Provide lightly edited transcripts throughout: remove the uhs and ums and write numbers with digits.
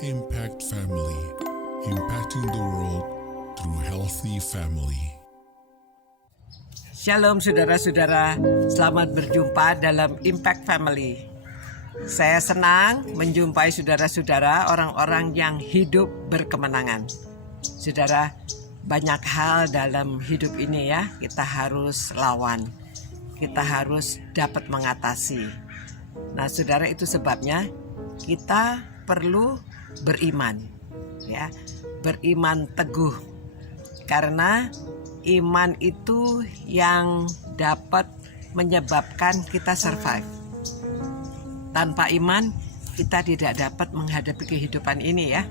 Impact Family, impacting the world through healthy family. Shalom saudara-saudara, selamat berjumpa dalam Impact Family. Saya senang menjumpai saudara-saudara orang-orang yang hidup berkemenangan. Saudara, banyak hal dalam hidup ini ya, kita harus lawan. Kita harus dapat mengatasi. Nah, saudara, itu sebabnya kita perlu beriman, ya, beriman teguh. Karena iman itu yang dapat menyebabkan kita survive. Tanpa iman, kita tidak dapat menghadapi kehidupan ini ya.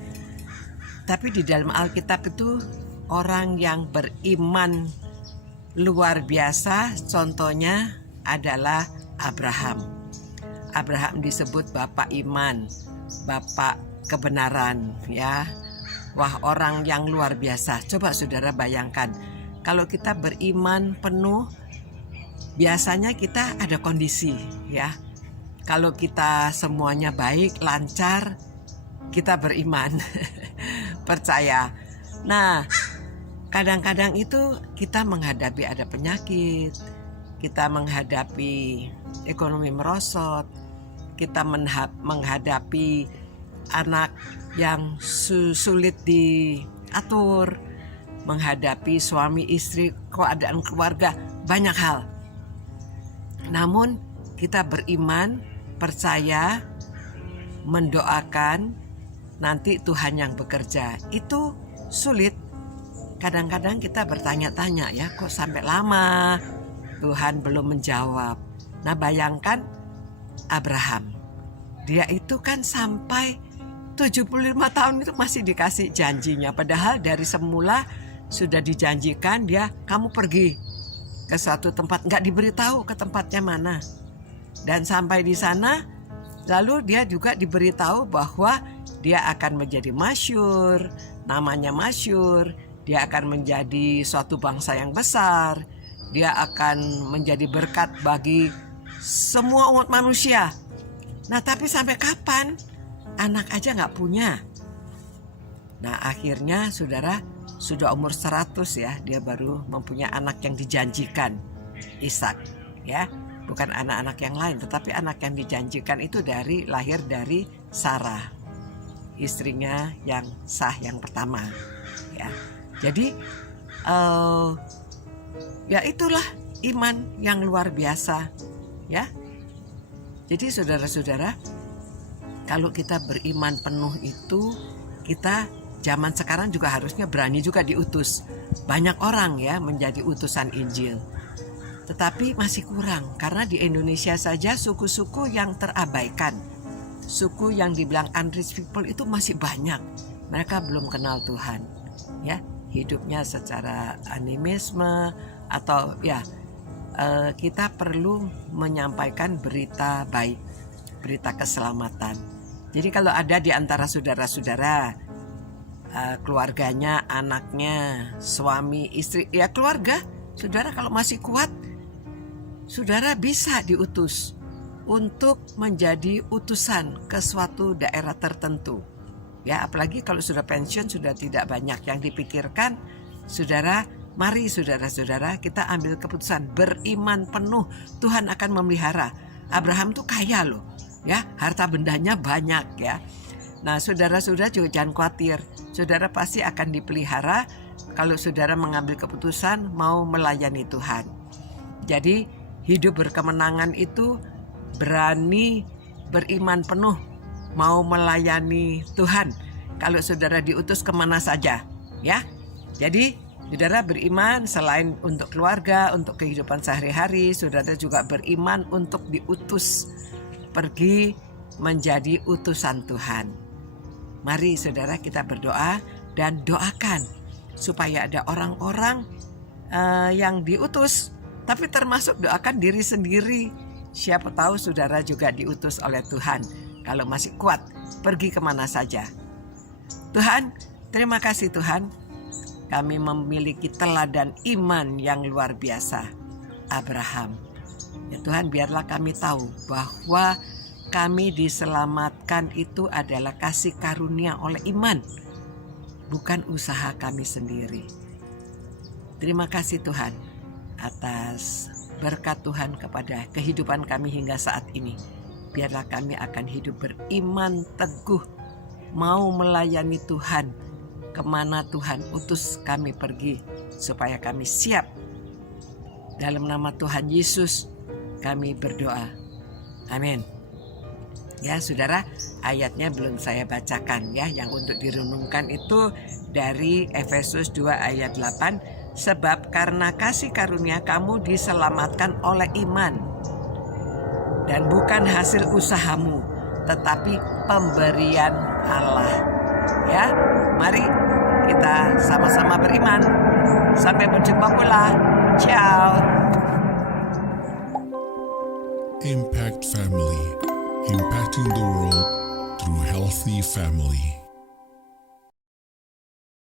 Tapi di dalam Alkitab itu orang yang beriman luar biasa, contohnya adalah Abraham. Abraham disebut bapak iman, bapak kebenaran ya. Wah, orang yang luar biasa. Coba saudara bayangkan, kalau kita beriman penuh, biasanya kita ada kondisi ya. Kalau kita semuanya baik, lancar, kita beriman. Percaya. Nah, kadang-kadang itu kita menghadapi ada penyakit, kita menghadapi ekonomi merosot, kita menghadapi anak yang sulit diatur, menghadapi suami istri, keadaan keluarga, banyak hal. Namun kita beriman, percaya, mendoakan, nanti Tuhan yang bekerja. Itu sulit. Kadang-kadang kita bertanya-tanya ya, kok sampai lama Tuhan belum menjawab. Nah, bayangkan Abraham. Dia itu kan sampai 75 tahun itu masih dikasih janjinya. Padahal dari semula sudah dijanjikan dia, kamu pergi ke suatu tempat, nggak diberitahu ke tempatnya mana. Dan sampai di sana, lalu dia juga diberitahu bahwa dia akan menjadi masyhur, namanya masyhur, dia akan menjadi suatu bangsa yang besar, dia akan menjadi berkat bagi semua umat manusia. Nah, tapi sampai kapan? Anak aja gak punya. Nah, akhirnya saudara sudah umur 100 ya, dia baru mempunyai anak yang dijanjikan, Ishak ya. Bukan anak-anak yang lain, tetapi anak yang dijanjikan itu lahir dari Sarah, istrinya yang sah yang pertama ya. Jadi ya itulah iman yang luar biasa ya. Jadi saudara-saudara, kalau kita beriman penuh itu, kita zaman sekarang juga harusnya berani juga diutus. Banyak orang ya menjadi utusan Injil. Tetapi masih kurang, karena di Indonesia saja suku-suku yang terabaikan, suku yang dibilang unreached people itu masih banyak. Mereka belum kenal Tuhan ya. Hidupnya secara animisme atau ya, kita perlu menyampaikan berita baik, berita keselamatan. Jadi kalau ada di antara saudara-saudara, keluarganya, anaknya, suami, istri, ya keluarga, saudara kalau masih kuat, saudara bisa diutus untuk menjadi utusan ke suatu daerah tertentu. Ya, apalagi kalau sudah pensiun, sudah tidak banyak yang dipikirkan, saudara, mari saudara-saudara kita ambil keputusan beriman penuh, Tuhan akan memelihara. Abraham tuh kaya loh. Ya, harta bendanya banyak ya. Nah, saudara-saudara juga jangan khawatir. Saudara pasti akan dipelihara kalau saudara mengambil keputusan mau melayani Tuhan. Jadi, hidup berkemenangan itu berani beriman penuh mau melayani Tuhan. Kalau saudara diutus kemana saja ya. Jadi, saudara beriman selain untuk keluarga, untuk kehidupan sehari-hari, saudara juga beriman untuk diutus pergi menjadi utusan Tuhan. Mari saudara kita berdoa dan doakan supaya ada orang-orang yang diutus, tapi termasuk doakan diri sendiri. Siapa tahu saudara juga diutus oleh Tuhan. Kalau masih kuat, pergi kemana saja. Tuhan, terima kasih Tuhan. Kami memiliki teladan iman yang luar biasa, Abraham. Ya Tuhan, biarlah kami tahu bahwa kami diselamatkan itu adalah kasih karunia oleh iman, bukan usaha kami sendiri. Terima kasih Tuhan atas berkat Tuhan kepada kehidupan kami hingga saat ini. Biarlah kami akan hidup beriman teguh, mau melayani Tuhan kemana Tuhan utus kami pergi, supaya kami siap. Dalam nama Tuhan Yesus kami berdoa. Amin. Ya saudara, ayatnya belum saya bacakan ya. Yang untuk direnungkan itu dari Efesus 2 ayat 8. Sebab karena kasih karunia kamu diselamatkan oleh iman, dan bukan hasil usahamu, tetapi pemberian Allah. Ya, mari kita sama-sama beriman. Sampai berjumpa pula. Ciao. Impact Family, impacting the world through healthy family.